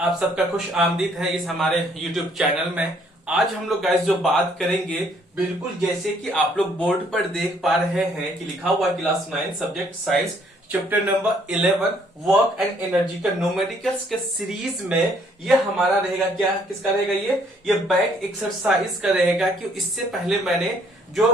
आप सबका खुश आमदीद है इस हमारे YouTube चैनल में। आज हम लोग गाइस जो बात करेंगे, बिल्कुल जैसे कि आप लोग बोर्ड पर देख पा रहे हैं कि लिखा हुआ class 9 subject science chapter number 11 work and energy का न्यूमेरिकल्स के सीरीज में ये हमारा रहेगा। क्या किसका रहेगा? ये बैक एक्सरसाइज का रहेगा। कि इससे पहले मैंने जो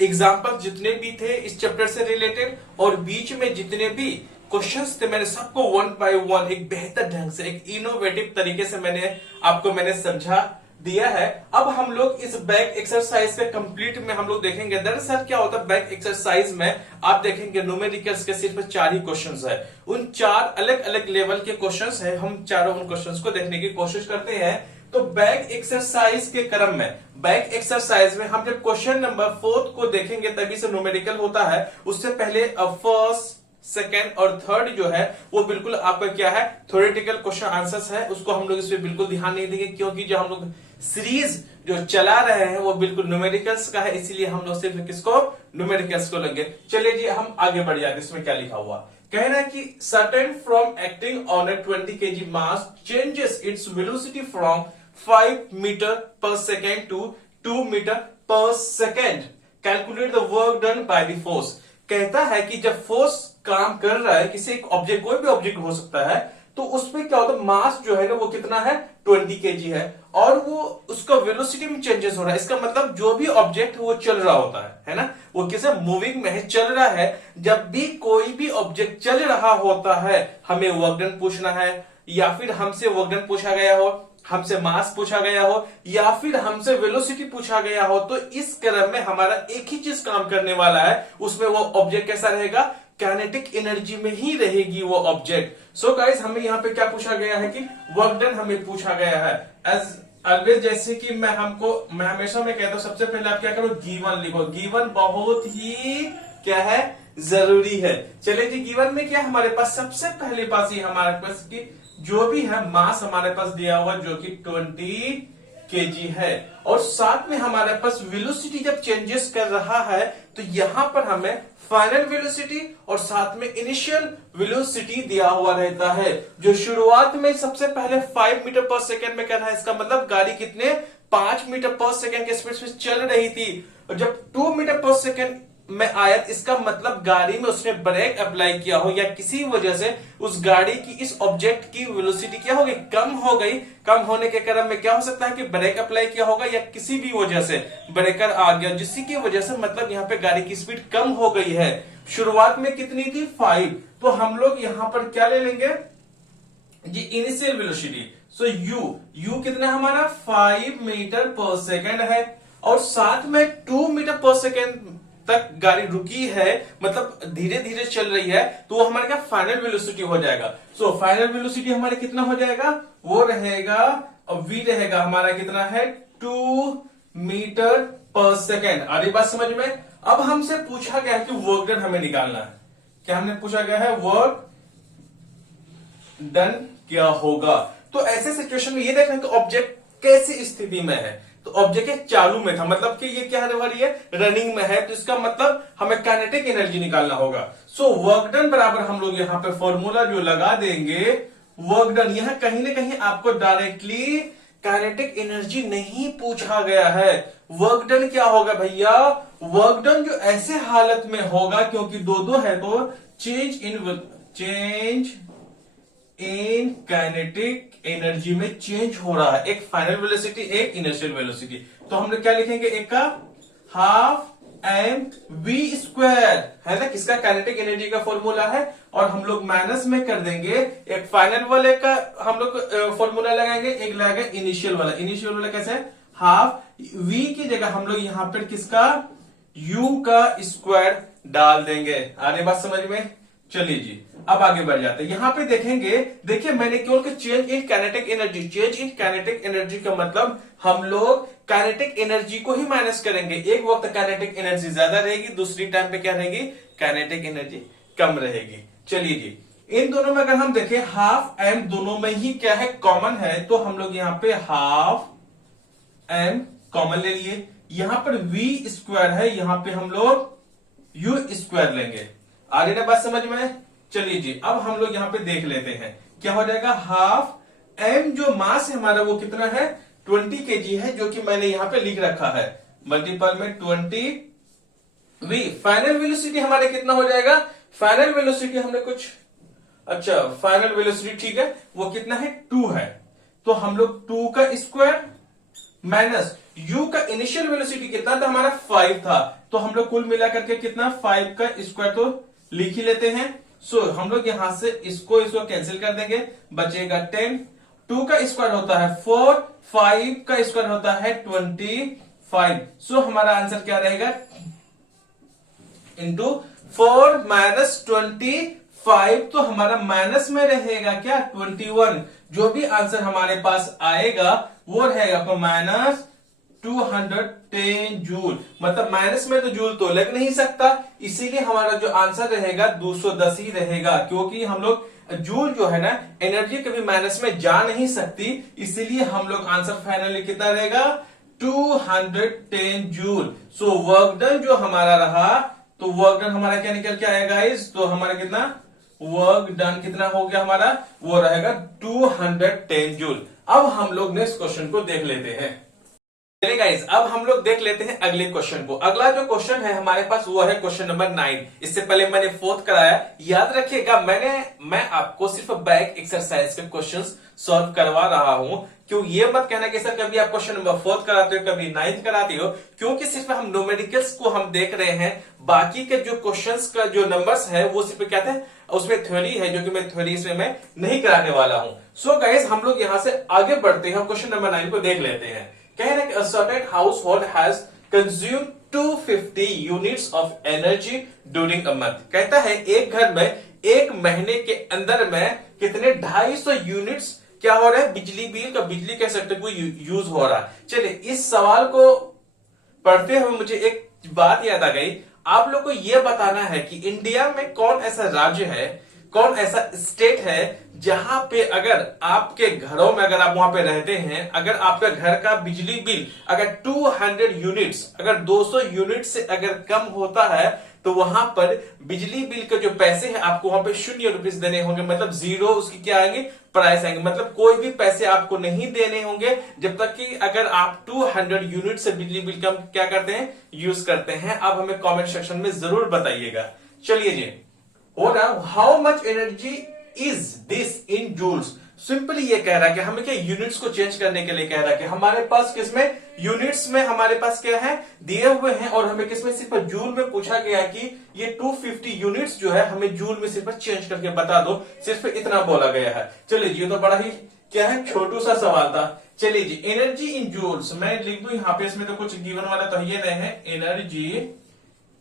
एग्जाम्पल जितने भी थे इस चैप्टर से रिलेटेड और बीच में जितने भी क्वेश्चंस थे, मैंने सबको वन बाय वन एक बेहतर ढंग से, एक इनोवेटिव तरीके से मैंने समझा दिया है। अब हम लोग इस बैक एक्सरसाइज के कंप्लीट में हम लोग देखेंगे। दरअसल क्या होता है बैक एक्सरसाइज में, आप देखेंगे न्यूमेरिकल्स के सिर्फ 4 ही क्वेश्चंस है। उन 4 अलग अलग लेवल के क्वेश्चंस है। हम चारों उन क्वेश्चंस को देखने की कोशिश करते हैं। तो बैक एक्सरसाइज के क्रम में, बैक एक्सरसाइज में हम जब क्वेश्चन नंबर 4 को देखेंगे तभी से न्यूमेरिकल होता है। उससे पहले फर्स्ट, सेकेंड और थर्ड जो है वो बिल्कुल आपका क्या है, थ्योरेटिकल क्वेश्चन आंसर्स है। उसको हम लोग इस पे बिल्कुल ध्यान नहीं देंगे, क्योंकि जो हम लोग सीरीज जो चला रहे हैं वो बिल्कुल न्यूमेरिकल्स का है। इसीलिए हम लोग सिर्फ किसको, न्यूमेरिकल्स को लेंगे। चलिए जी हम आगे बढ़ जाते हैं। इसमें क्या लिखा हुआ कह रहा है कि certain from acting on a 20 kg mass changes its velocity from 5 metre per second to 2 metre per second. Calculate the work done by the force. कहता है कि जब फोर्स काम कर रहा है, किसी एक ऑब्जेक्ट, कोई भी ऑब्जेक्ट हो सकता है, तो उसमें क्या होता है, मास जो है ना वो कितना है, 20 kg है, और वो उसका वेलोसिटी में चेंजेस हो रहा है। इसका मतलब जो भी ऑब्जेक्ट वो चल रहा होता है ना, वो किसे मूविंग में है, चल रहा है। जब भी कोई भी ऑब्जेक्ट चल रहा होता है, हमें वर्क डन पूछना है, या फिर हमसे वर्क डन पूछा गया हो, हमसे मास पूछा गया हो, या फिर हमसे वेलोसिटी पूछा गया हो, तो इस क्रम में हमारा एक ही चीज काम करने वाला है। उसमें वो ऑब्जेक्ट कैसा रहेगा, काइनेटिक एनर्जी में ही रहेगी वो ऑब्जेक्ट। सो गाइस हमें यहाँ पे क्या पूछा गया है कि वर्क डन हमें पूछा गया है। एज ऑलवेज, जैसे कि मैं हमेशा मैं कहता हूं, सबसे पहले आप क्या करो, गिवन लिखो। गिवन बहुत ही क्या है, जरूरी है। चलिए जी, गिवन में क्या हमारे पास सबसे पहले पास ही हमारे पास की जो भी है मास हमारे पास दिया हुआ जो कि 20 kg है, और साथ में हमारे पास वेलोसिटी जब चेंजेस कर रहा है तो यहां पर हमें फाइनल वेलोसिटी और साथ में इनिशियल वेलोसिटी दिया हुआ रहता है। जो शुरुआत में सबसे पहले 5 मीटर पर सेकेंड में कर रहा है, इसका मतलब गाड़ी कितने 5 मीटर पर सेकेंड के स्पीड से चल रही थी, और जब 2 मीटर पर सेकेंड में आया, इसका मतलब गाड़ी में उसने ब्रेक अप्लाई किया हो, या किसी वजह से उस गाड़ी की, इस ऑब्जेक्ट की वेलोसिटी क्या हो गई, कम हो गई। कम होने के क्रम में क्या हो सकता है कि ब्रेक अप्लाई किया होगा, या किसी भी वजह से ब्रेकर आ गया, जिसकी वजह से मतलब यहाँ पे गाड़ी की स्पीड कम हो गई है। शुरुआत में कितनी थी, 5। तो हम लोग यहां पर क्या ले लेंगे जी, इनिशियल वेलोसिटी। सो यू कितना हमारा 5 मीटर पर सेकेंड है, और साथ में 2 मीटर पर सेकेंड तक गाड़ी रुकी है, मतलब धीरे धीरे चल रही है, तो वो हमारे क्या फाइनल वेलोसिटी हो जाएगा। सो फाइनल वेलोसिटी हमारे कितना हो जाएगा, वो रहेगा, और v रहेगा हमारा कितना है, 2 मीटर पर सेकेंड। आ रही बात समझ में? अब हमसे पूछा गया है कि वर्क डन हमें निकालना है। क्या हमने पूछा गया है, वर्क डन क्या होगा। तो ऐसे सिचुएशन में ये देखना कि ऑब्जेक्ट कैसी स्थिति में है। तो ऑब्जेक्ट चालू में था, मतलब कि ये क्या हो रही है, रनिंग में है, तो इसका मतलब हमें काइनेटिक एनर्जी निकालना होगा। सो वर्क डन बराबर हम लोग यहाँ पे फॉर्मूला जो लगा देंगे, वर्क डन, यहां कहीं ना कहीं आपको डायरेक्टली काइनेटिक एनर्जी नहीं पूछा गया है। वर्क डन क्या होगा भैया, वर्क डन जो ऐसे हालत में होगा, क्योंकि दो है, तो चेंज इन काइनेटिक एनर्जी में चेंज हो रहा है। एक फाइनल वेलोसिटी, एक इनिशियल वेलोसिटी। तो हम लोग क्या लिखेंगे, एक का हाफ mv² है ना, किसका, काइनेटिक एनर्जी का फॉर्मूला है, और हम लोग माइनस में कर देंगे। एक फाइनल वाले का हम लोग फॉर्मूला लगाएंगे, एक लगाएंगे इनिशियल वाला। इनिशियल वाला कैसे, हाफ v की जगह हम लोग यहां पर किसका, u का स्क्वायर डाल देंगे। आने बात समझ में? चलिए जी अब आगे बढ़ जाते हैं। यहां पे देखेंगे, देखिए मैंने केवल change in kinetic energy, change in kinetic energy का मतलब हम लोग काइनेटिक एनर्जी को ही माइनस करेंगे। एक वक्त काइनेटिक एनर्जी ज्यादा रहेगी, दूसरी टाइम पे क्या रहेगी, काइनेटिक एनर्जी कम रहेगी। चलिए जी, इन दोनों में अगर हम देखें, हाफ m दोनों में ही क्या है, कॉमन है, तो हम लोग यहाँ पे हाफ m कॉमन ले लिए। यहां पर v² है, यहां पे हम लोग u² लेंगे। आ रही ना बात समझ में? चलिए जी अब हम लोग यहां पे देख लेते हैं क्या हो जाएगा, हाफ m जो मास है हमारा वो कितना है 20 kg है, जो कि मैंने यहां पे लिख रखा है, मल्टीपल में 20 v। फाइनल वेलोसिटी हमारे कितना हो जाएगा, फाइनल वेलोसिटी हमने कुछ, अच्छा फाइनल वेलोसिटी ठीक है, वो कितना है 2 है, तो हम लोग 2 का स्क्वायर माइनस u का इनिशियल वेलोसिटी कितना था हमारा 5 था, तो हम लोग कुल मिलाकर के कितना 5 का स्क्वायर तो लिख ही लेते हैं। सो हम लोग यहां से इसको कैंसिल कर देंगे, बचेगा 10, 2 का स्क्वायर होता है 4, 5 का स्क्वायर होता है 25। सो हमारा आंसर क्या रहेगा, इंटू 4 माइनस 25, तो हमारा माइनस में रहेगा क्या 21। जो भी आंसर हमारे पास आएगा वो रहेगा आपको माइनस 210 जूल, मतलब माइनस में तो जूल तो लग नहीं सकता, इसीलिए हमारा जो आंसर रहेगा 210 ही रहेगा, क्योंकि हम लोग जूल जो है ना एनर्जी कभी माइनस में जा नहीं सकती, इसीलिए हम लोग आंसर फाइनली कितना रहेगा 210 जूल। सो वर्क डन जो हमारा रहा, तो वर्क डन हमारा क्या निकल के आएगा गाइस, तो हमारा कितना वर्क डन कितना हो गया हमारा, वो रहेगा 210 जूल। अब हम लोग नेक्स्ट क्वेश्चन को देख लेते हैं। चलिए गाइस, अब हम लोग देख लेते हैं अगले क्वेश्चन को। अगला जो क्वेश्चन है हमारे पास वो है क्वेश्चन नंबर 9। इससे पहले मैंने 4th कराया, याद रखिएगा मैं आपको सिर्फ बैक एक्सरसाइज के क्वेश्चंस सॉल्व करवा रहा हूं, क्यों ये मत कहना कि सर कभी आप क्वेश्चन नंबर 4th कराते हो कभी 9th कराते हो, क्योंकि सिर्फ हम न्यूमेरिकल्स को हम देख रहे हैं, बाकी के जो क्वेश्चंस का जो नंबर्स है वो सिर्फ क्या थे उसमें थ्योरी है, जो कि मैं थ्योरी इसमें मैं नहीं कराने वाला हूं। सो गाइस हम लोग यहां से आगे बढ़ते हैं, क्वेश्चन नंबर 9 को देख लेते हैं। कह रहे हैं a certain household has consumed 250 units of energy during a month। कहता है एक घर में एक महीने के अंदर में कितने 250 यूनिट्स क्या हो रहा है, बिजली बिल का, बिजली कह सकते कोई यूज हो रहा है। चलिए इस सवाल को पढ़ते हुए मुझे एक बात याद आ गई, आप लोग को यह बताना है कि इंडिया में कौन ऐसा राज्य है, कौन ऐसा स्टेट है जहां पे अगर आपके घरों में अगर आप वहां पे रहते हैं, अगर आपका घर का बिजली बिल अगर 200 यूनिट्स अगर 200 यूनिट से अगर कम होता है, तो वहां पर बिजली बिल के जो पैसे हैं आपको वहां पे 0 रुपीज देने होंगे, मतलब जीरो उसकी क्या आएंगे प्राइस आएंगे, मतलब कोई भी पैसे आपको नहीं देने होंगे जब तक कि अगर आप 200 यूनिट से बिजली बिल का क्या करते हैं यूज करते हैं। अब हमें कॉमेंट सेक्शन में जरूर बताइएगा। चलिए जी, हो रहा how much energy is this in joules. Simply ये कह रहा है कि हमें क्या यूनिट्स को चेंज करने के लिए कह रहा है कि हमारे पास किसमें यूनिट्स में हमारे पास क्या है दिए हुए हैं, और हमें किसमें सिर्फ जूल में पूछा गया कि ये 250 यूनिट्स जो है हमें जूल में सिर्फ चेंज करके बता दो, सिर्फ इतना बोला गया है। चलिए जी, ये तो बड़ा ही क्या है छोटू सा सवाल था। चलिए जी, एनर्जी इन जूल्स मैं लिख दूं यहाँ पे, इसमें तो कुछ गिवन वाला तो ये नहीं है, एनर्जी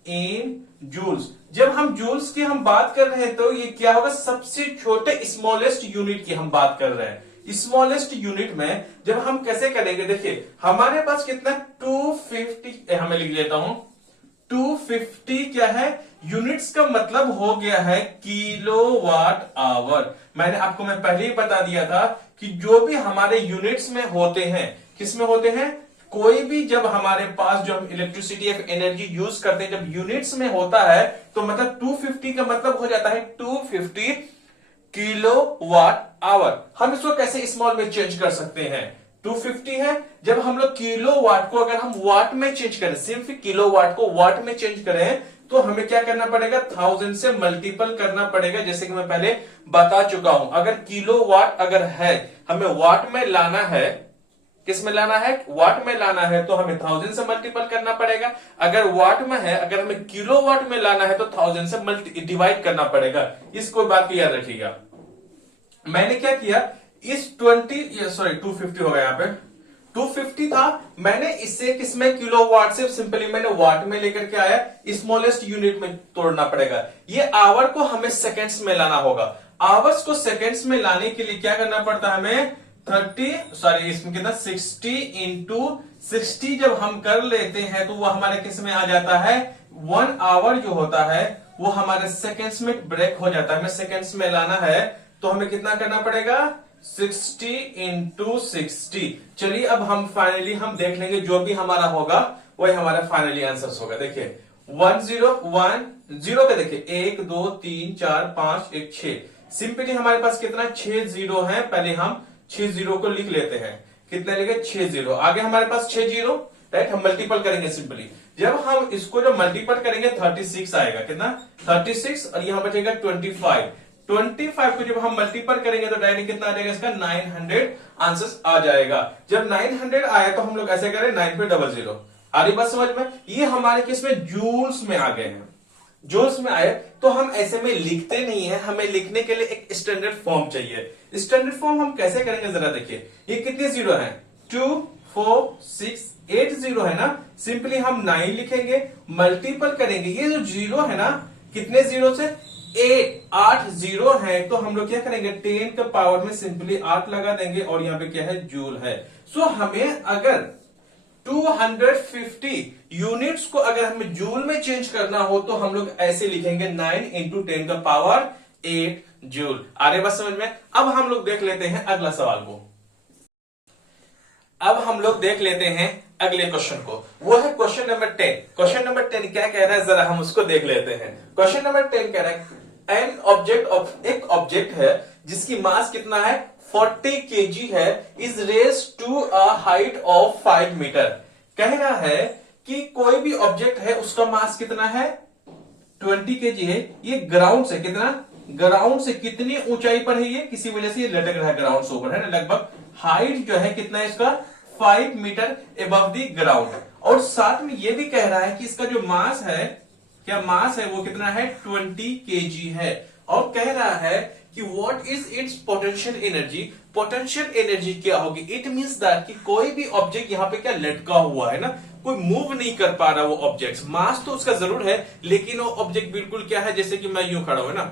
इन जूल्स। जब हम जूल्स की हम बात कर रहे हैं तो ये क्या होगा, सबसे छोटे स्मॉलेस्ट यूनिट की हम बात कर रहे हैं। स्मॉलेस्ट यूनिट में जब हम कैसे करेंगे, देखिए हमारे पास कितना 250, हमें लिख लेता हूं 250 क्या है यूनिट्स का मतलब हो गया है किलोवाट आवर। मैंने आपको मैं पहले ही बता दिया था कि जो भी हमारे यूनिट्स में होते हैं, किसमें होते हैं, कोई भी जब हमारे पास जो हम इलेक्ट्रिसिटी ऑफ एनर्जी यूज करते हैं जब यूनिट्स में होता है तो मतलब 250 का मतलब हो जाता है 250 किलोवाट आवर। हम इसको कैसे स्मॉल में चेंज कर सकते हैं, 250 है, जब हम लोग किलोवाट को अगर हम वाट में चेंज करें, सिर्फ किलोवाट को वाट में चेंज करें तो हमें क्या करना पड़ेगा, 1000 से मल्टीपल करना पड़ेगा, जैसे कि मैं पहले बता चुका हूं। अगर किलोवाट अगर है हमें वाट में लाना है, किस में लाना है, वाट में लाना है, तो हमें 1000 से मल्टीपल करना पड़ेगा। अगर वाट में है, अगर हमें किलोवाट में लाना है तो 1000 से डिवाइड करना पड़ेगा। इसको बात की याद रखिएगा। मैंने क्या किया, इस 250 होगा यहाँ पे 250 था, मैंने इससे किसमें किलोवाट से सिंपली मैंने वाट में लेकर के आया, स्मॉलेस्ट यूनिट में तोड़ना पड़ेगा। ये आवर को हमें सेकेंड्स में लाना होगा। आवर्स को सेकेंड्स में लाने के लिए क्या करना पड़ता है हमें, इसमें कितना 60 इंटू 60 जब हम कर लेते हैं तो वो हमारे किस में आ जाता है, 1 आवर जो होता है वो हमारे सेकेंड्स में ब्रेक हो जाता है। हमें सेकेंड्स में लाना है तो हमें कितना करना पड़ेगा, 60 इंटू 60। चलिए अब हम फाइनली हम देख लेंगे, जो भी हमारा होगा वही हमारा फाइनली आंसर होगा। देखिए 1010 पे देखिए 1 2 3 4 5 1 6, सिंपली हमारे पास कितना 6 जीरो है, पहले हम 6 जीरो को लिख लेते हैं। कितना लिखे? 6 जीरो। आगे हमारे पास 6 जीरो, राइट। हम मल्टीपल करेंगे सिंपली। जब हम इसको जो मल्टीपल करेंगे 36 आएगा। कितना? 36। और यहां बचेगा 25। 25 को जब हम मल्टीपल करेंगे तो डायरेक्ट कितना आ जाएगा इसका? 900 आंसर आ जाएगा। जब 900 आया तो हम लोग ऐसे करें 9 पे डबल जीरो। आ रही बात समझ में? ये हमारे केस में जूल्स में आ गए हैं। जूल्स में आए तो हम ऐसे में लिखते नहीं है, हमें लिखने के लिए एक स्टैंडर्ड फॉर्म चाहिए। स्टैंडर्ड फॉर्म हम कैसे करेंगे जरा देखिए। ये कितने जीरो है? 2 4 6 8 जीरो है ना। सिंपली हम 9 लिखेंगे, मल्टीपल करेंगे। ये जो जीरो है ना, कितने जीरो से? 8 जीरो है। तो हम लोग क्या करेंगे? 10 के पावर में सिंपली 8 लगा देंगे और यहाँ पे क्या है? जूल है। सो हमें अगर 250 यूनिट्स को अगर हमें जूल में चेंज करना हो तो हम लोग ऐसे लिखेंगे 9 इंटू 10 का पावर 8 जूल। आ रही बात समझ में? अब हम लोग देख लेते हैं अगला सवाल को। अब हम लोग देख लेते हैं अगले क्वेश्चन को। वो है क्वेश्चन नंबर 10। क्वेश्चन नंबर 10 क्या कह रहा है जरा हम उसको देख लेते हैं। क्वेश्चन नंबर 10 कह रहा है एक ऑब्जेक्ट है जिसकी मास कितना है? 40 केजी है, is raised to a height of 5 metre. कह रहा है कि कोई भी ऑब्जेक्ट है उसका मास कितना है? 20 केजी है। ये ग्राउंड से कितना? ग्राउंड से कितनी ऊंचाई पर है? ये किसी वजह से ये लटक रहा है ग्राउंड से ऊपर, है ना। लगभग हाइट जो है कितना है इसका? 5 मीटर एबव द ग्राउंड। और साथ में ये भी कह रहा है कि इसका जो मास है, क्या मास है वो कितना है? 20 केजी है। और कह रहा है कि what is it's potential energy. Potential energy क्या होगी? इट मींस दैट कि कोई भी ऑब्जेक्ट यहाँ पे क्या लटका हुआ है ना, कोई मूव नहीं कर पा रहा वो ऑब्जेक्ट। मास तो उसका जरूर है लेकिन वो ऑब्जेक्ट बिल्कुल क्या है? जैसे कि मैं यूं खड़ा हूं ना,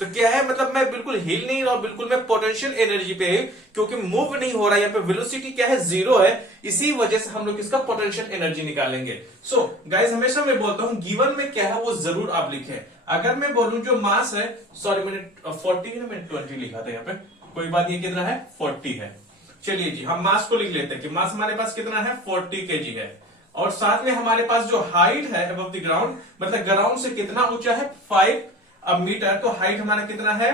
तो क्या है? मतलब मैं बिल्कुल हिल नहीं रहा, बिल्कुल मैं पोटेंशियल एनर्जी पे है क्योंकि मूव नहीं हो रहा है। यहाँ पे वेलोसिटी क्या है? जीरो है। इसी वजह से हम लोग इसका पोटेंशियल एनर्जी निकालेंगे। सो गाइस, हमेशा मैं बोलता हूं गिवन में क्या है वो जरूर आप लिखें। अगर मैं बोलूं जो मास है, सॉरी मैंने 40 है ना, मैंने 20 लिखा था यहाँ पे, कोई बात। ये कितना है? 40 है। चलिए जी, हम मास को लिख लेते हैं कि मास हमारे पास कितना है? 40 केजी है। और साथ में हमारे पास जो हाइट है अबव द ग्राउंड, मतलब ग्राउंड से कितना ऊंचा है? 5 मीटर। तो हाइट हमारा कितना है?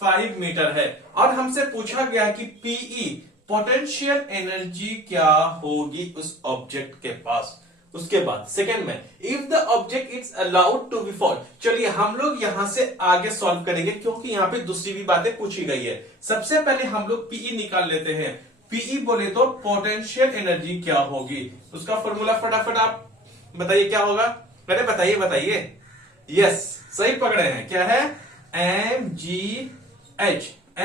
5 मीटर है। और हमसे पूछा गया कि पीई पोटेंशियल एनर्जी क्या होगी उस ऑब्जेक्ट के पास। उसके बाद सेकंड में, if the object is allowed to be fall. चलिए हम लोग यहां से आगे सॉल्व करेंगे क्योंकि यहां पे दूसरी भी बातें पूछी गई है। सबसे पहले हम लोग पीई निकाल लेते हैं। पीई बोले तो पोटेंशियल एनर्जी क्या होगी, उसका फॉर्मूला फटाफट आप बताइए क्या होगा। पहले बताइए। यस, सही पकड़े हैं। क्या है? mgh।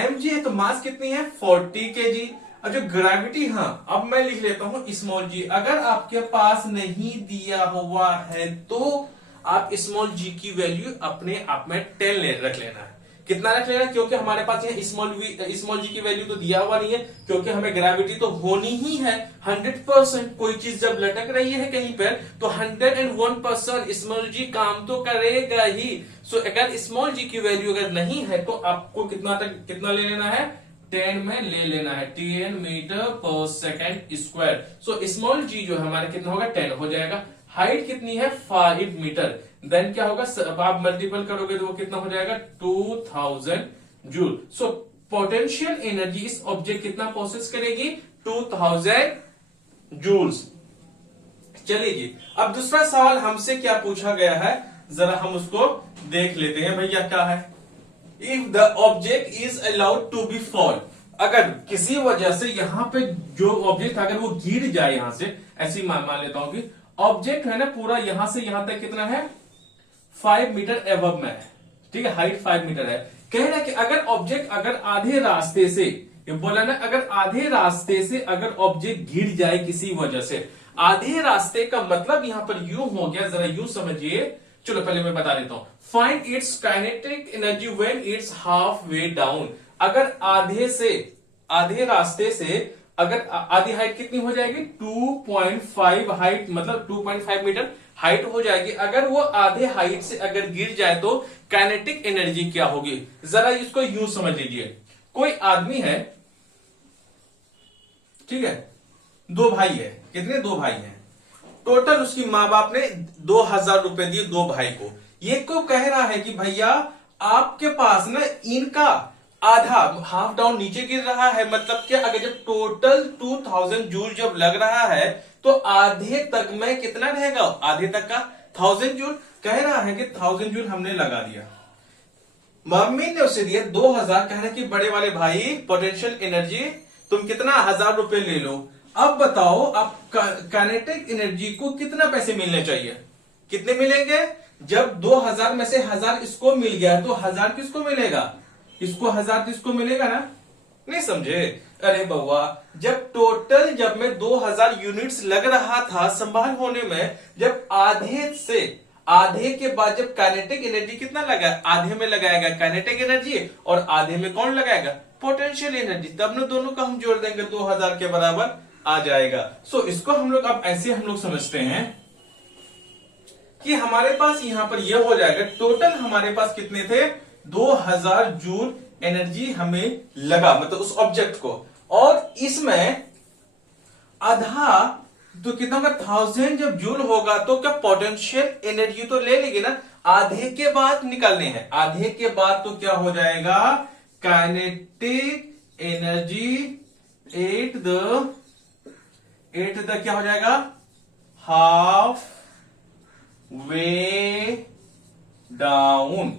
mg तो मास कितनी है? 40 केजी। और जो ग्रेविटी, हाँ अब मैं लिख लेता हूं स्मॉल जी। अगर आपके पास नहीं दिया हुआ है तो आप स्मॉल जी की वैल्यू अपने आप में 10 रख लेना है। कितना रख लेना? क्योंकि हमारे पास ये स्मॉल जी की वैल्यू तो दिया हुआ नहीं है, क्योंकि हमें ग्रेविटी तो होनी ही है 100%। कोई चीज जब लटक रही है कहीं पर तो 101% स्मॉल जी काम तो करेगा ही। सो अगर स्मॉल जी की वैल्यू अगर नहीं है तो आपको कितना ले लेना है? 10 में ले लेना है, 10 metre per second square. So small जी जो है हमारा कितना होगा? 10 हो जाएगा। हाइट कितनी है? 5 मीटर। देन क्या होगा? अब आप मल्टीपल करोगे तो वो कितना हो जाएगा? 2000 जूल। सो पोटेंशियल एनर्जी इस ऑब्जेक्ट कितना प्रोसेस करेगी? 2000 जूल्स। चलिए जी, अब दूसरा सवाल हमसे क्या पूछा गया है जरा हम उसको देख लेते हैं। भैया क्या है? If the object is allowed to be fall. अगर किसी वजह से यहां पे जो ऑब्जेक्ट अगर वो गिर जाए यहां से, ऐसी मान लेता हूं कि ऑब्जेक्ट है ना पूरा यहां से यहां तक कितना है? 5 मीटर एबव में है, ठीक है। हाइट 5 मीटर है। कह रहा है कि अगर ऑब्जेक्ट अगर आधे रास्ते से, ये बोला ना, अगर आधे रास्ते से अगर ऑब्जेक्ट गिर जाए किसी वजह से, आधे रास्ते का मतलब यहां पर यूं हो गया, जरा यूं समझिए। चलो पहले मैं बता देता हूं। Find its kinetic energy when it's half way down. अगर आधे रास्ते से अगर आधी हाइट कितनी हो जाएगी? 2.5 हाइट, मतलब 2.5 मीटर हाइट हो जाएगी। अगर वो आधे हाइट से अगर गिर जाए तो काइनेटिक एनर्जी क्या होगी? जरा इसको यूं समझ लीजिए। कोई आदमी है, ठीक है, 2 भाई है। कितने? 2 भाई हैं। टोटल उसकी माँ बाप ने 2000 रुपए दिए 2 भाई को। ये को कह रहा है कि भैया आपके पास ना इनका आधा हाफ डाउन नीचे गिर रहा है, मतलब क्या, अगर जब टोटल 2000 जूल जब लग रहा है तो आधे तक में कितना रहेगा, आधे तक का 1000 जूल। कह रहा है कि 1000 जूल हमने लगा दिया, मम्मी ने उसे दिया 2000, कह रहा कि बड़े वाले भाई पोटेंशियल एनर्जी तुम कितना 1000 रुपए ले लो। अब बताओ आप काइनेटिक एनर्जी को कितना पैसे मिलने चाहिए, कितने मिलेंगे, जब 2000 में से 1000 इसको मिल गया तो 1000 किसको मिलेगा, इसको 1000 किसको मिलेगा ना, नहीं समझे। अरे बउआ, जब टोटल जब में 2000 यूनिट्स लग रहा था संभाल होने में, जब आधे से आधे के बाद जब काइनेटिक एनर्जी कितना लगा, आधे में लगाएगा काइनेटिक एनर्जी और आधे में कौन लगाएगा, पोटेंशियल एनर्जी, तब ना दोनों का हम जोड़ देंगे 2000 के बराबर आ जाएगा। सो इसको हम लोग अब ऐसे हम लोग समझते हैं कि हमारे पास यहां पर यह हो जाएगा, टोटल हमारे पास कितने थे, 2000 जूल एनर्जी हमें लगा, मतलब उस ऑब्जेक्ट को, और इसमें आधा तो कितना होगा, 1000 जब जूल होगा तो क्या पोटेंशियल एनर्जी तो ले लेंगे ना, आधे के बाद निकालने हैं, आधे के बाद तो क्या हो जाएगा, काइनेटिक एनर्जी एट द क्या हो जाएगा, हाफ वे डाउन।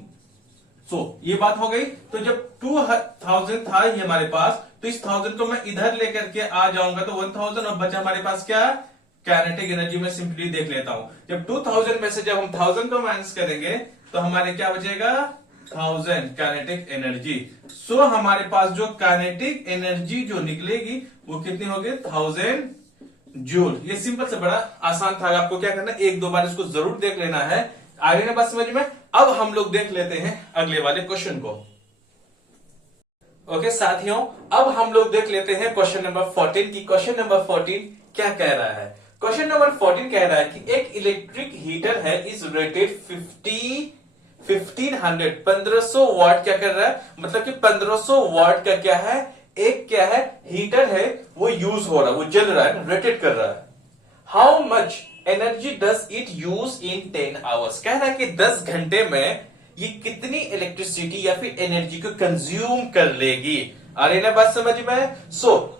ये बात हो गई। तो जब 2000 था ये हमारे पास, तो इस 1000 को मैं इधर लेकर के आ जाऊंगा तो 1000, और बचा हमारे पास क्या, काइनेटिक एनर्जी में सिंपली देख लेता हूं। जब 2000 में से जब हम 1000 को माइनस करेंगे तो हमारे क्या बचेगा, 1000 काइनेटिक एनर्जी। हमारे पास जो काइनेटिक एनर्जी जो निकलेगी वो कितनी होगी, 1000 जूल। ये सिंपल से बड़ा आसान था, आपको क्या करना, एक दो बार इसको जरूर देख लेना है, आगे ना बात समझ में। अब हम लोग देख लेते हैं अगले वाले क्वेश्चन को। ओके साथियों, अब हम लोग देख लेते हैं क्वेश्चन नंबर 14 की। क्वेश्चन नंबर 14 क्या कह रहा है, क्वेश्चन नंबर 14 कह रहा है कि एक इलेक्ट्रिक हीटर है, इज रेटेड 1500 वाट क्या कर रहा है, मतलब कि 1500 वाट का क्या है, एक क्या है, हीटर है, वो यूज हो रहा है, वो जल रहा है, रेटेड कर रहा है। How much energy does it use in 10 hours, कह रहा है कि 10 घंटे में ये कितनी इलेक्ट्रिसिटी या फिर एनर्जी को कंज्यूम कर लेगी। आ रही ना बात समझ में।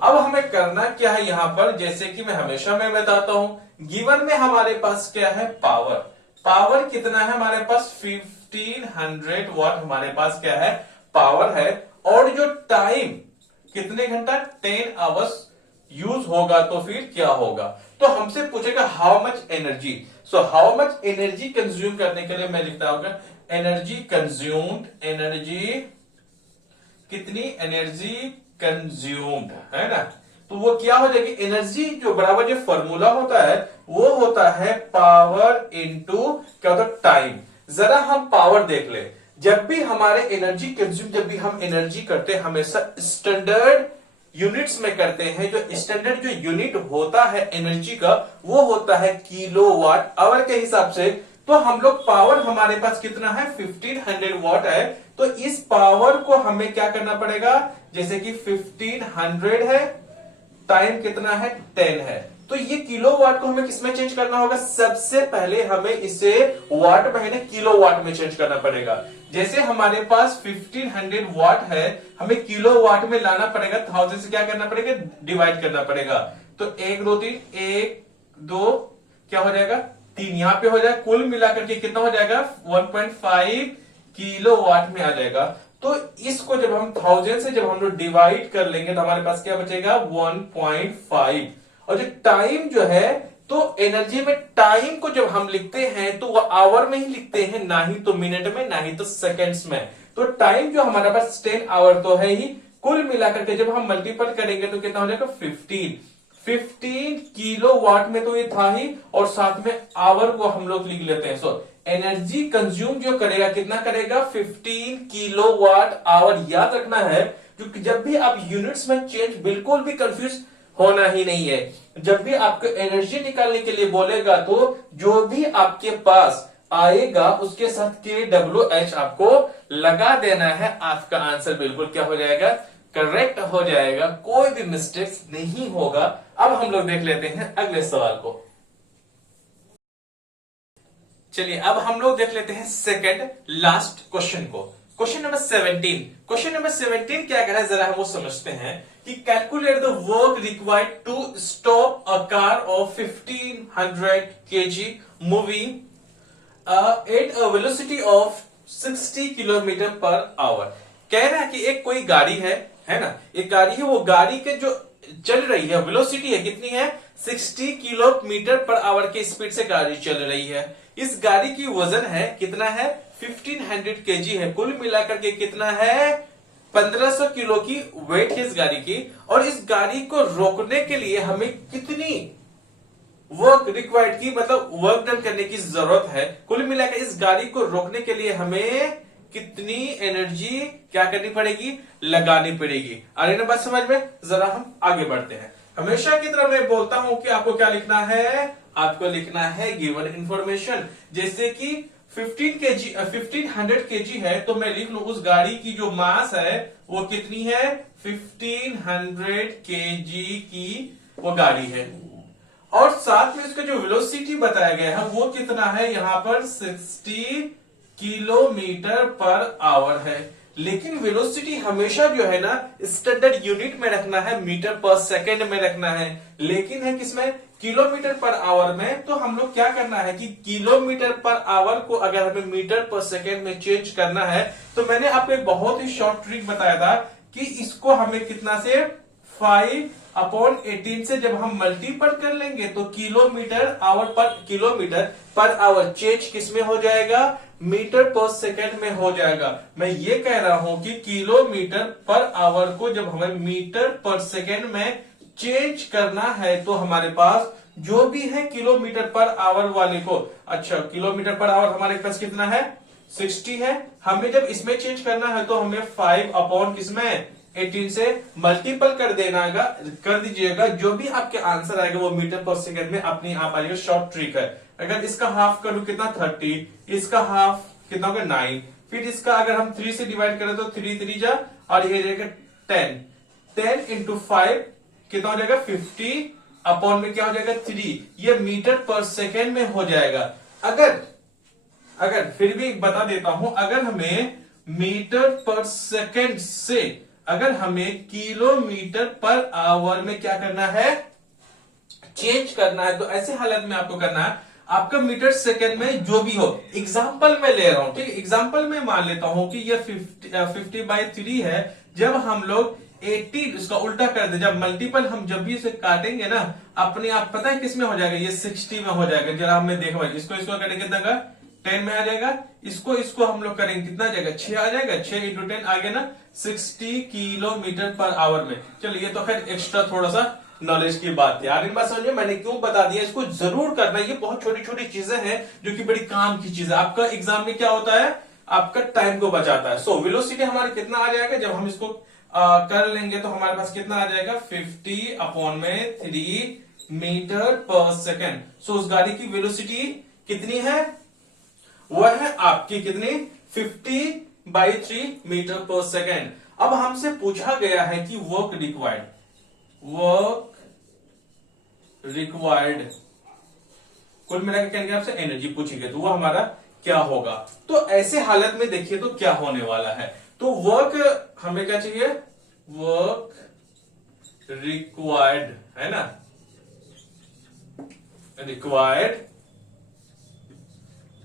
अब हमें करना क्या है यहां पर, जैसे कि मैं हमेशा मैं बताता हूं, गिवन में हमारे पास क्या है, पावर, पावर कितना है हमारे पास, 1500 वाट हमारे पास क्या है, पावर है, और जो टाइम कितने घंटा, 10 आवर्स यूज होगा, तो फिर क्या होगा, तो हमसे पूछेगा how much energy. How much energy consume करने के लिए मैं लिखता हूं एनर्जी कंज्यूम्ड, एनर्जी कितनी, एनर्जी कंज्यूम्ड, है ना, तो वो क्या हो जाएगी, एनर्जी जो बराबर जो फॉर्मूला होता है वो होता है पावर इनटू क्या होता है, टाइम। जरा हम पावर देख ले, जब भी हमारे एनर्जी कंज्यूम, जब भी हम एनर्जी करते हैं हमेशा स्टैंडर्ड यूनिट्स में करते हैं। जो स्टैंडर्ड जो यूनिट होता है एनर्जी का वो होता है किलोवाट आवर के हिसाब से। तो हम लोग पावर हमारे पास कितना है, 1500 वाट है, तो इस पावर को हमें क्या करना पड़ेगा, जैसे कि 1500 है, टाइम कितना है, 10 है, तो ये किलोवाट को हमें किसमें चेंज करना होगा, सबसे पहले हमें इसे वाट में किलोवाट में चेंज करना पड़ेगा। जैसे हमारे पास 1500 वाट है, हमें किलोवाट में लाना पड़ेगा, 1000 से क्या करना पड़ेगा, डिवाइड करना पड़ेगा। तो 1 2 3, 1 2 क्या हो जाएगा, 3 यहां पे हो जाएगा, कुल मिलाकर के कितना हो जाएगा, 1.5 किलोवाट में आ जाएगा। तो इसको जब हम 1000 से जब हम लोग डिवाइड कर लेंगे तो हमारे पास क्या बचेगा, 1.5। और जो टाइम जो है, तो एनर्जी में टाइम को जब हम लिखते हैं तो वो आवर में ही लिखते हैं, ना ही तो मिनट में, ना ही तो सेकंड्स में। तो टाइम जो हमारे पास 10 आवर तो है ही, कुल मिलाकर के जब हम मल्टीपल करेंगे तो कितना हो जाएगा, 15 किलो वाट में तो ये था ही, और साथ में आवर को हम लोग लिख लेते हैं। एनर्जी कंज्यूम जो करेगा कितना करेगा, 15 किलो वाट आवर। याद रखना है, क्योंकि जब भी आप यूनिट्स में चेंज, बिल्कुल भी कंफ्यूज होना ही नहीं है। जब भी आपको एनर्जी निकालने के लिए बोलेगा तो जो भी आपके पास आएगा उसके साथ KWH आपको लगा देना है, आपका आंसर बिल्कुल क्या हो जाएगा, करेक्ट हो जाएगा, कोई भी मिस्टेक्स नहीं होगा। अब हम लोग देख लेते हैं अगले सवाल को। चलिए अब हम लोग देख लेते हैं सेकंड लास्ट क्वेश्चन को। Question number 17। क्वेश्चन नंबर 17 क्या कह रहा है, जरा हम वो समझते हैं कि calculate the work required to stop a car of 1500 kg moving at a velocity of 60 kilometre per hour. कह रहा है कि एक कोई गाड़ी है ना, एक गाड़ी है, वो गाड़ी के जो चल रही है वेलोसिटी है कितनी है, 60 किलोमीटर पर आवर के स्पीड से गाड़ी चल रही है। इस गाड़ी की वजन है कितना है, 1500 केजी है। कुल मिलाकर के कितना है, 1500 किलो की वेट है इस गाड़ी की। और इस गाड़ी को रोकने के लिए हमें कितनी वर्क रिक्वायर्ड की, मतलब वर्क डन करने की जरूरत है। कुल मिलाकर इस गाड़ी को रोकने के लिए हमें कितनी एनर्जी क्या करनी पड़ेगी, लगानी पड़ेगी। आ रही ना बात समझ में। जरा हम आगे बढ़ते हैं। हमेशा की तरह मैं बोलता हूं कि आपको क्या लिखना है, आपको लिखना है गिवन इंफॉर्मेशन। जैसे कि 1500 केजी है तो मैं लिख लू उस गाड़ी की जो मास है वो कितनी है, 1500 केजी की वो गाड़ी है। और साथ में इसका जो वेलोसिटी बताया गया है वो कितना है, यहां पर 60 किलोमीटर पर आवर है। लेकिन वेलोसिटी हमेशा जो है ना स्टैंडर्ड यूनिट में रखना है, मीटर पर सेकंड में रखना है। लेकिन है किसमें, किलोमीटर पर आवर में। तो हम लोग क्या करना है कि किलोमीटर पर आवर को अगर हमें मीटर पर सेकंड में चेंज करना है तो मैंने आपको एक बहुत ही शॉर्ट ट्रिक बताया था कि इसको हमें कितना से 5/18 से जब हम मल्टीपल कर लेंगे तो किलोमीटर पर आवर चेंज किसमें हो जाएगा, मीटर पर सेकंड में हो जाएगा। मैं ये कह रहा हूं कि किलोमीटर पर आवर को जब हमें मीटर पर सेकंड में चेंज करना है तो हमारे पास जो भी है किलोमीटर पर आवर वाले को, अच्छा किलोमीटर पर आवर हमारे पास कितना है, 60 है। हमें जब इसमें चेंज करना है तो हमें 5/18 से मल्टीपल कर दीजिएगा। जो भी आपके आंसर आएगा वो मीटर पर सेकंड में अपने आप आएगा। शॉर्ट ट्रिक है। अगर इसका हाफ करूं कितना, 30, इसका हाफ कितना होगा 9, फिर इसका अगर हम 3 से डिवाइड करें तो 3 3 जा और ये जाएगा 10 इंटू 5 कितना हो जाएगा 50 अपॉन में क्या हो जाएगा 3। ये मीटर पर सेकेंड में हो जाएगा। अगर फिर भी बता देता हूं, अगर हमें मीटर पर सेकेंड से अगर हमें किलोमीटर पर आवर में क्या करना है, चेंज करना है, तो ऐसे हालत में आपको करना है, आपका मीटर सेकेंड में जो भी हो, एग्जाम्पल में ले रहा हूं, ठीक है। एग्जाम्पल में मान लेता हूं कि ये 50/3 है। जब हम लोग 80 इसका उल्टा कर दे, जब मल्टीपल हम जब भी इसे काटेंगे ना अपने आप पता है किसमें हो जाएगा, ये 60 में हो जाएगा। जरा हमें देखो इसको करेंगे कितना का 10 में आ जाएगा। इसको हम लोग करेंगे कितना आ जाएगा, 6 आ जाएगा। 6 इंटू 10 आ गया ना 60 किलोमीटर पर आवर में। चलिए ये तो खैर एक्स्ट्रा थोड़ा सा नॉलेज की बात है। इन बात समझिए मैंने क्यों बता दिया, इसको जरूर करना। ये बहुत छोटी छोटी चीजें हैं जो कि बड़ी काम की चीज है। आपका एग्जाम में क्या होता है, आपका टाइम को बचाता है। सो वेलोसिटी हमारे कितना आ जाएगा, जब हम इसको कर लेंगे तो हमारे पास कितना आ जाएगा 50/3 मीटर पर सेकेंड। सो उस गाड़ी की वेलोसिटी कितनी है, वह है आपकी कितनी 50/3 मीटर पर सेकेंड। अब हमसे पूछा गया है कि वर्क रिक्वायर्ड कुल मिलाकर कहेंगे आपसे एनर्जी पूछेंगे तो वो हमारा क्या होगा। तो ऐसे हालत में देखिए तो क्या होने वाला है, तो वर्क हमें क्या चाहिए, वर्क रिक्वायर्ड है ना, रिक्वायर्ड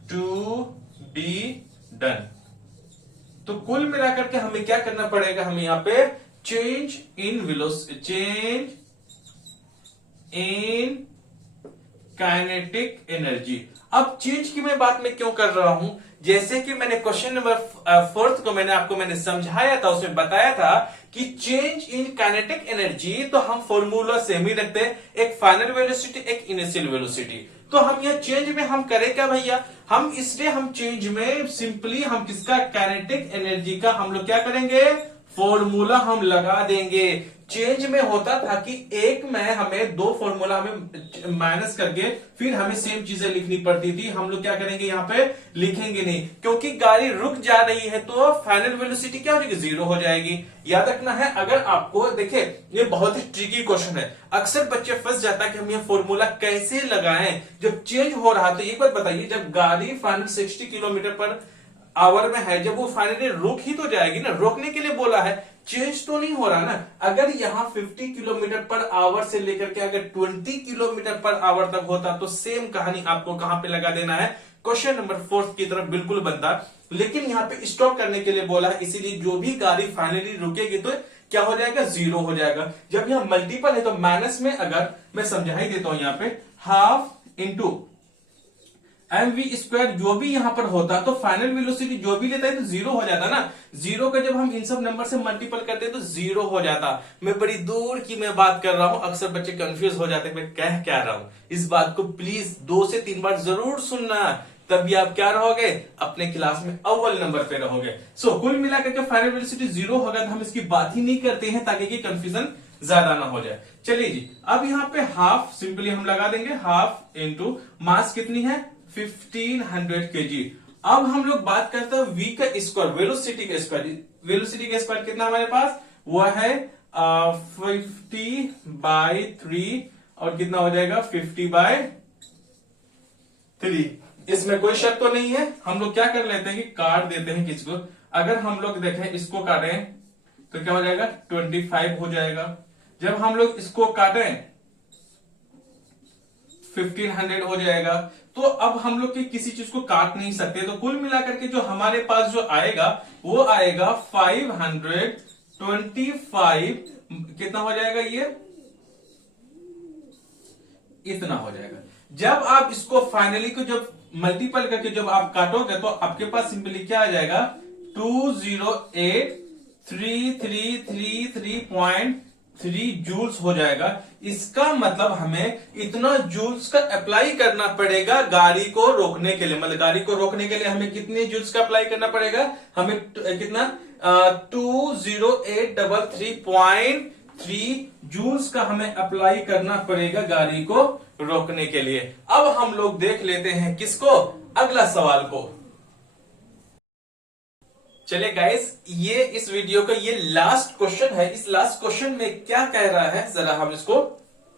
टू बी डन। तो कुल मिलाकर के हमें क्या करना पड़ेगा, हमें यहां पे चेंज इन काइनेटिक एनर्जी। अब चेंज की मैं बात में क्यों कर रहा हूं, जैसे कि मैंने क्वेश्चन नंबर 4 को मैंने समझाया था, उसमें बताया था कि चेंज इन काइनेटिक एनर्जी तो हम फॉर्मूला सेम ही रखते हैं, एक फाइनल वेलोसिटी एक इनिशियल वेलोसिटी। तो हम यह चेंज में हम करें क्या भैया, हम इसलिए हम चेंज में सिंपली हम किसका काइनेटिक एनर्जी का हम लोग क्या करेंगे, फॉर्मूला हम लगा देंगे। चेंज में होता था कि एक में हमें 2 फॉर्मूला हमें माइनस करके फिर हमें सेम चीजें लिखनी पड़ती थी। हम लोग क्या करेंगे, यहाँ पे लिखेंगे नहीं, क्योंकि गाड़ी रुक जा रही है तो फाइनल वेलोसिटी क्या हो जाएगी, 0 हो जाएगी। याद रखना है। अगर आपको देखिए ये बहुत ही ट्रिकी क्वेश्चन है, अक्सर बच्चे फंस जाता है कि हम ये फॉर्मूला कैसे लगाएं जब चेंज हो रहा। तो एक बार बताइए, जब गाड़ी फाइनल 60 किलोमीटर पर आवर में है, जब वो फाइनली रुक ही तो जाएगी ना, रोकने के लिए बोला है, चेंज तो नहीं हो रहा ना। अगर यहाँ 50 किलोमीटर पर आवर से लेकर के अगर 20 किलोमीटर पर आवर तक होता तो सेम कहानी आपको कहां पे लगा देना है, क्वेश्चन नंबर 4 की तरफ बिल्कुल बनता। लेकिन यहाँ पे स्टॉप करने के लिए बोला है, इसीलिए जो भी गाड़ी फाइनली रुकेगी तो क्या हो जाएगा, 0 हो जाएगा। जब यहाँ मल्टीपल है तो माइनस में, अगर मैं समझा ही देता हूं यहाँ पे, हाफ इंटू mv² जो भी यहां पर होता तो फाइनल वेलोसिटी जो भी लेता है तो 0 हो जाता ना। 0 का जब हम इन सब नंबर से मल्टीपल करते तो 0 हो जाता। मैं बड़ी दूर की मैं बात कर रहा हूं, अक्सर बच्चे कंफ्यूज हो जाते हैं मैं कह क्या रहा हूं। इस बात को प्लीज 2 से 3 बार जरूर सुनना, तभी आप क्या रहोगे, अपने क्लास में अव्वल नंबर पे रहोगे। सो कुल मिलाकर के फाइनल वेलोसिटी 0 होगा तो हम इसकी बात ही नहीं करते हैं ताकि कि कंफ्यूजन ज्यादा ना हो जाए। चलिए जी, अब यहाँ पे हाफ सिंपली हम लगा देंगे, हाफ इंटू मास कितनी है 1500 kg। अब हम लोग बात करते हैं v का स्क्वायर, वेलोसिटी का स्क्वायर। वेलोसिटी का स्क्वायर कितना हमारे पास, वो है 50/3 और कितना हो जाएगा 50/3। इसमें कोई शक तो नहीं है। हम लोग क्या कर लेते हैं कि काट देते हैं किसको। अगर हम लोग देखें इसको काटें तो क्या हो जाएगा 25 हो जाएगा। जब हम लोग इसको काटें 1500 हो जाएगा। तो अब हम लोग के किसी चीज को काट नहीं सकते, तो कुल मिलाकर के जो हमारे पास जो आएगा वो आएगा 525, कितना हो जाएगा, ये इतना हो जाएगा। जब आप इसको फाइनली को जब मल्टीपल करके जब आप काटोगे तो आपके पास सिंपली क्या आ जाएगा 2083333.3 जूल्स हो जाएगा। इसका मतलब हमें इतना जूल्स का अप्लाई करना पड़ेगा गाड़ी को रोकने के लिए। मतलब गाड़ी को रोकने के लिए हमें कितने जूल्स का अप्लाई करना पड़ेगा, हमें कितना 2083.3 जूल्स का हमें अप्लाई करना पड़ेगा गाड़ी को रोकने के लिए। अब हम लोग देख लेते हैं किसको, अगला सवाल को। चलिए गाइस, ये इस वीडियो का ये लास्ट क्वेश्चन है। इस लास्ट क्वेश्चन में क्या कह रहा है जरा हम इसको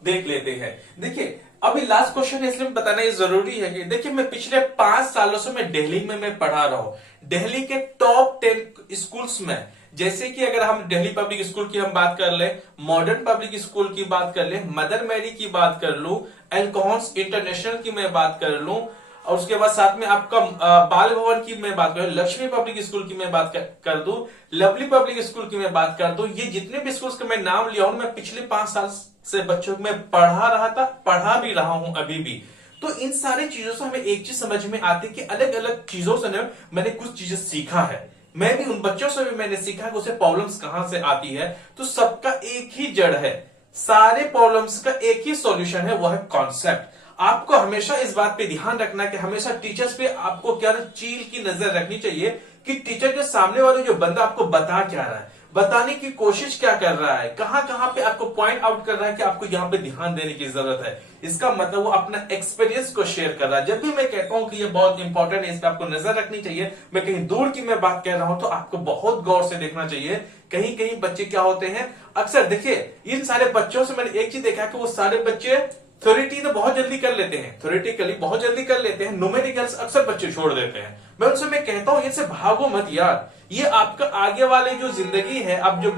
देख लेते हैं। देखिए अभी लास्ट क्वेश्चन है इसलिए बताना ये जरूरी है कि देखिए मैं पिछले 5 सालों से मैं दिल्ली में मैं पढ़ा रहा हूं। दिल्ली के टॉप 10 स्कूल्स में, जैसे कि अगर हम दिल्ली पब्लिक स्कूल की हम बात कर ले, मॉडर्न पब्लिक स्कूल की बात कर ले, मदर मैरी की बात कर लूं, एल्कोहॉन्स इंटरनेशनल की मैं बात कर लूं, और उसके बाद साथ में आपका बाल भवन की मैं बात करूं, लक्ष्मी पब्लिक स्कूल की मैं बात कर दूं, लवली पब्लिक स्कूल की मैं बात कर दूं, ये जितने भी स्कूल्स का मैं नाम लिया हूं, मैं पिछले 5 साल से बच्चों को मैं पढ़ा रहा था, पढ़ा भी रहा हूं अभी भी। तो इन सारी चीजों से हमें एक चीज समझ में आती है कि अलग अलग चीजों से मैंने कुछ चीजें सीखा है। मैं भी उन बच्चों से भी मैंने सीखा कि उसे प्रॉब्लम्स कहां से आती है। तो सबका एक ही जड़ है, सारे प्रॉब्लम्स का एक ही सॉल्यूशन है, वो है कॉन्सेप्ट। आपको हमेशा इस बात पे ध्यान रखना है कि हमेशा टीचर्स पे आपको क्या चील की नजर रखनी चाहिए कि टीचर के सामने वाले जो बंदा आपको बता क्या रहा है, बताने की कोशिश क्या कर रहा है, कहां कहां पे आपको पॉइंट आउट कर रहा है कि आपको यहां पे ध्यान देने की जरूरत है। इसका मतलब वो अपना एक्सपीरियंस को शेयर कर रहा है। जब भी मैं कहता हूं कि ये बहुत इंपॉर्टेंट है, इस पर आपको नजर रखनी चाहिए, मैं कहीं दूर की मैं बात कह रहा हूं तो आपको बहुत गौर से देखना चाहिए। कहीं कहीं बच्चे क्या होते हैं, अक्सर देखिए इन सारे बच्चों से मैंने एक चीज देखा कि वो सारे बच्चे थ्योरेटी तो बहुत जल्दी कर लेते हैं, थ्योरेटिकली बहुत जल्दी कर लेते हैं, न्यूमेरिकल्स अक्सर बच्चे छोड़ देते हैं। मैं उनसे मैं कहता हूं इनसे भागो मत यार, ये आपका आगे वाले जो जिंदगी है, आप जो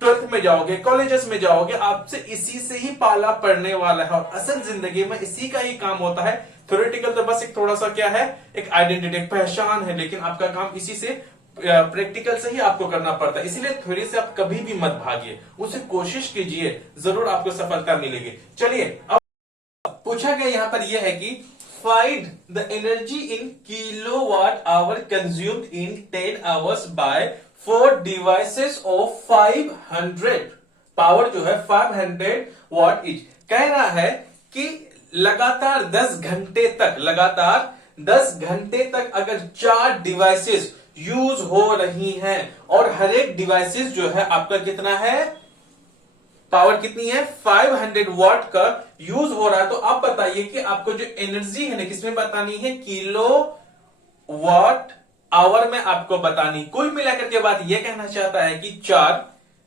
12th में जाओगे, कॉलेजेस में जाओगे, आपसे इसी से ही पाला पड़ने वाला है और असल जिंदगी में इसी का ही काम होता है। थ्योरेटिकल तो बस एक थोड़ा सा क्या है, एक आइडेंटिटी, एक पहचान है, लेकिन आपका काम इसी से प्रैक्टिकल से ही आपको करना पड़ता है। इसीलिए थ्योरी से आप कभी भी मत भागिए, उससे कोशिश कीजिए, जरूर आपको सफलता मिलेगी। चलिए अब पूछा गया यहां पर यह है कि find the energy in kilowatt hour consumed in 10 hours bye 4 devices of 500 power जो है 500 वॉट ईच। कह रहा है कि लगातार 10 घंटे तक, लगातार 10 घंटे तक अगर 4 डिवाइसेस यूज हो रही हैं और हर एक डिवाइसेस जो है आपका कितना है, पावर कितनी है 500 वॉट का यूज हो रहा है, तो आप बताइए कि आपको जो एनर्जी है ना किसमें बतानी है, किलो वॉट आवर में आपको बतानी। कुल मिलाकर के बाद यह कहना चाहता है कि 4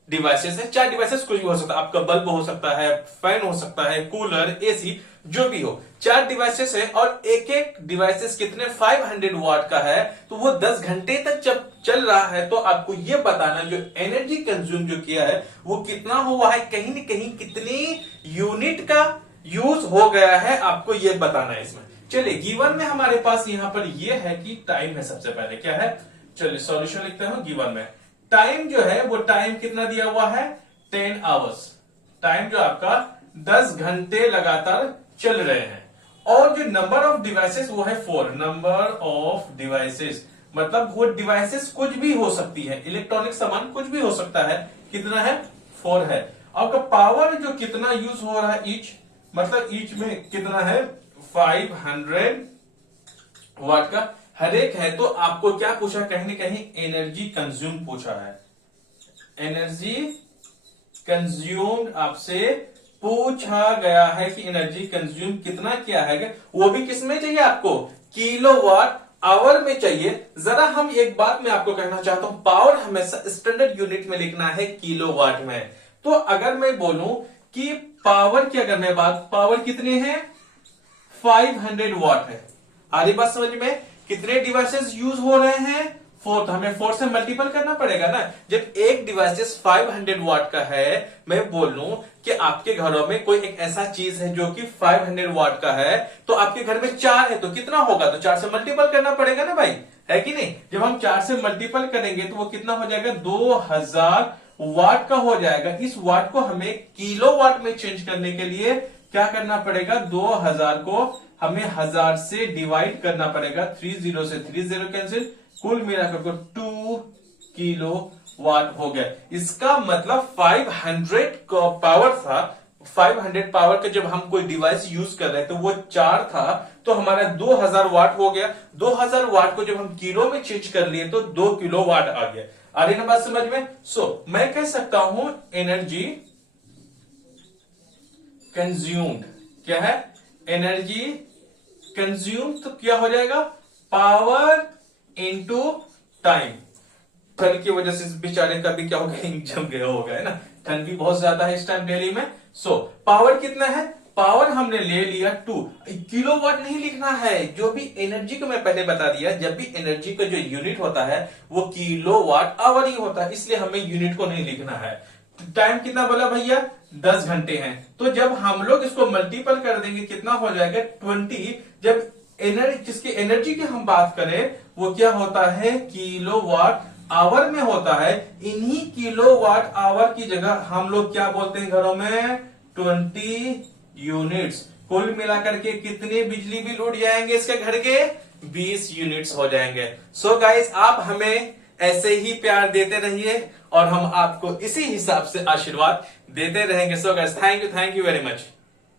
डिवाइसेस है, 4 डिवाइसेस कुछ भी हो सकता है, आपका बल्ब हो सकता है, फैन हो सकता है, कूलर, एसी, जो भी हो, 4 डिवाइसेस है और एक एक डिवाइसेस कितने 500 वाट का है, तो वो 10 घंटे तक जब चल रहा है तो आपको ये बताना जो एनर्जी कंज्यूम जो किया है वो कितना हुआ है, कहीं न कहीं कितनी यूनिट का यूज हो गया है, आपको ये बताना है इसमें। चलिए गिवन में हमारे पास यहां पर ये है कि टाइम है, सबसे पहले क्या है, चलिए सॉल्यूशन लिखते हैं। गिवन में टाइम जो है वो टाइम कितना दिया हुआ है 10 आवर्स, टाइम जो आपका 10 घंटे लगातार चल रहे हैं। और जो नंबर ऑफ डिवाइसेस वो है 4, नंबर ऑफ डिवाइसेस मतलब वो डिवाइसेस कुछ भी हो सकती है, इलेक्ट्रॉनिक सामान कुछ भी हो सकता है, कितना है 4 है। आपका पावर जो कितना यूज हो रहा है ईच, मतलब ईच में कितना है 500 वाट का हर एक है। तो आपको क्या पूछा, कहीं ना कहीं एनर्जी कंज्यूम पूछा है, एनर्जी कंज्यूम्ड आपसे पूछा गया है कि एनर्जी कंज्यूम कितना किया है, वो भी किसमें चाहिए आपको, किलोवाट आवर में चाहिए। जरा हम एक बात मैं आपको कहना चाहता हूं, पावर हमेशा स्टैंडर्ड यूनिट में लिखना है किलोवाट में। तो अगर मैं बोलूं कि पावर की अगर मैं बात, पावर कितनी है 500 वाट है, आ रही बात समझ में, कितने डिवाइसेस यूज हो रहे हैं 4, तो हमें 4 से मल्टीपल करना पड़ेगा ना। जब एक डिवाइसेस 500 वाट का है, मैं बोल लूं कि आपके घरों में कोई एक ऐसा चीज है जो कि 500 वाट का है, तो आपके घर में 4 है तो कितना होगा, तो 4 से मल्टीपल करना पड़ेगा ना भाई, है कि नहीं। जब हम 4 से मल्टीपल करेंगे तो वो कितना हो जाएगा 2000 वाट का हो जाएगा। इस वाट को हमें किलो वाट में चेंज करने के लिए क्या करना पड़ेगा, 2000 को हमें 1000 से डिवाइड करना पड़ेगा, 30 से 30 कैंसिल, कुल मिलाकर को 2 किलो वाट हो गया। इसका मतलब 500 का पावर था, 500 पावर का जब हम कोई डिवाइस यूज कर रहे थे वो 4 था, तो हमारा 2000 वाट हो गया। 2000 वाट को जब हम किलो में चेंज कर लिए तो 2 किलो वाट आ गया। आ रही ना बात समझ में। मैं कह सकता हूं एनर्जी कंज्यूम्ड क्या है, एनर्जी कंज्यूम तो क्या हो जाएगा पावर इनटू टाइम। ठंड की वजह से इस बेचारे का भी क्या हो गया, जम गया होगा, है ना, ठंड भी बहुत ज्यादा है इस टाइम दिल्ली में। पावर कितना है, पावर हमने ले लिया 2, किलोवाट नहीं लिखना है। जो भी एनर्जी को मैं पहले बता दिया, जब भी एनर्जी का जो यूनिट होता है वो किलोवाट आवर ही होता है, इसलिए हमें यूनिट को नहीं लिखना है। टाइम कितना बोला भैया 10 घंटे हैं, तो जब हम लोग इसको मल्टीपल कर देंगे कितना हो जाएगा 20। जब जिसकी एनर्जी की हम बात करें वो क्या होता है किलोवाट आवर में होता है। इन्हीं किलोवाट आवर की जगह हम लोग क्या बोलते हैं घरों में 20 यूनिट्स। कुल मिलाकर के कितने बिजली बिल उठ जाएंगे इसके घर के 20 यूनिट्स हो जाएंगे। गाइस आप हमें ऐसे ही प्यार देते रहिए और हम आपको इसी हिसाब से आशीर्वाद देते रहेंगे। Guys thank you very much.